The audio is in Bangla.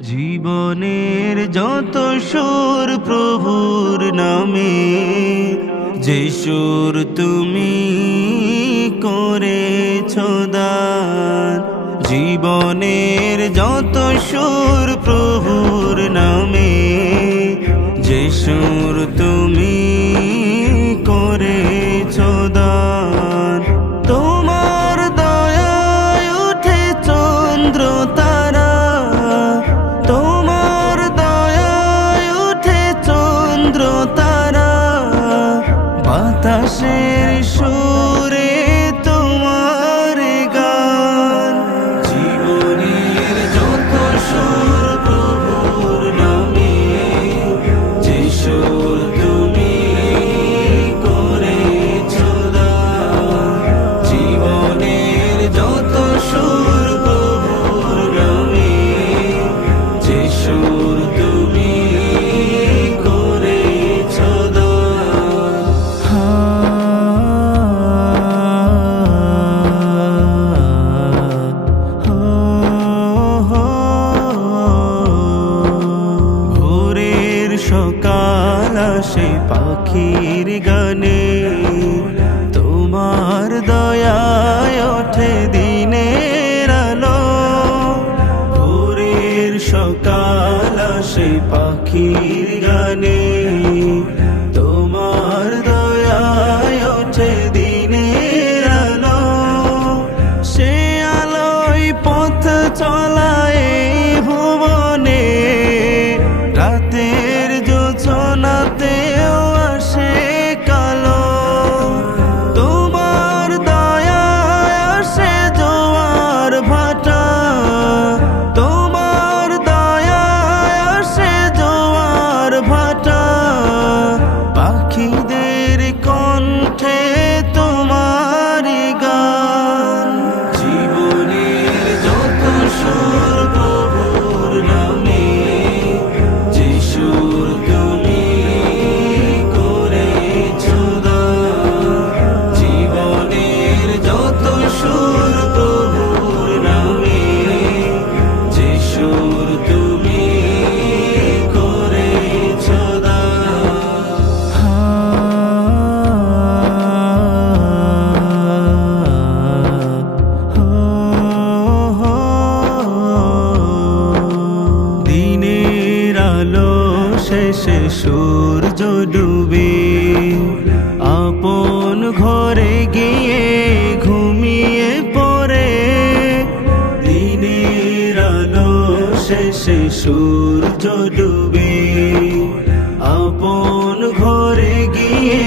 জীবনের যত সুর প্রভুর নামে, যে সুর তুমি করেছ দান। জীবনের যত সুর প্রভুর নামে, যে সুর তুমি করেছ দান। তোমার দয়ায় উঠে চন্দ্র তারা, তোমার দয়ায় উঠে চন্দ্র তারা। বাতাসের সুরে তোমার গান। জীবনের যত সুর প্রভুর নামে, যে সুর তুমি করেছ দান। জীবনের যত সুর প্রভুর নামে, যে সুর তুমি করেছ ভোরের সকাল আসে পাখির গানে, তোমার দয়ায় ওঠে দিনের আলো। ভোরের সকাল আসে পাখির গানে, তোমার দয়ায় ওঠে দিনের আলো। সে আলোয় পথ চলায় ভুবনে, রাতের জোছনাতেও আসে কালো। তোমার দয়ায় আসে জোয়ার ভাটা, তোমার দয়ায় আসে জোয়ার ভাটা। পাখিদের কণ্ঠে তোমার গান। জীবনের যত সুর প্রভুর নামে, যে সুর তুমি করেছ দান। জীবনের যত সুর প্রভুর নামে, যে সুর তুমি করেছ দান। দিনের আলো শেষে সূর্য ডুবে, আপন ঘরে গিয়ে ঘুমিয়ে পড়ে। দিনের আলো শেষে সূর্য ডুবে, আপন ঘরে গিয়ে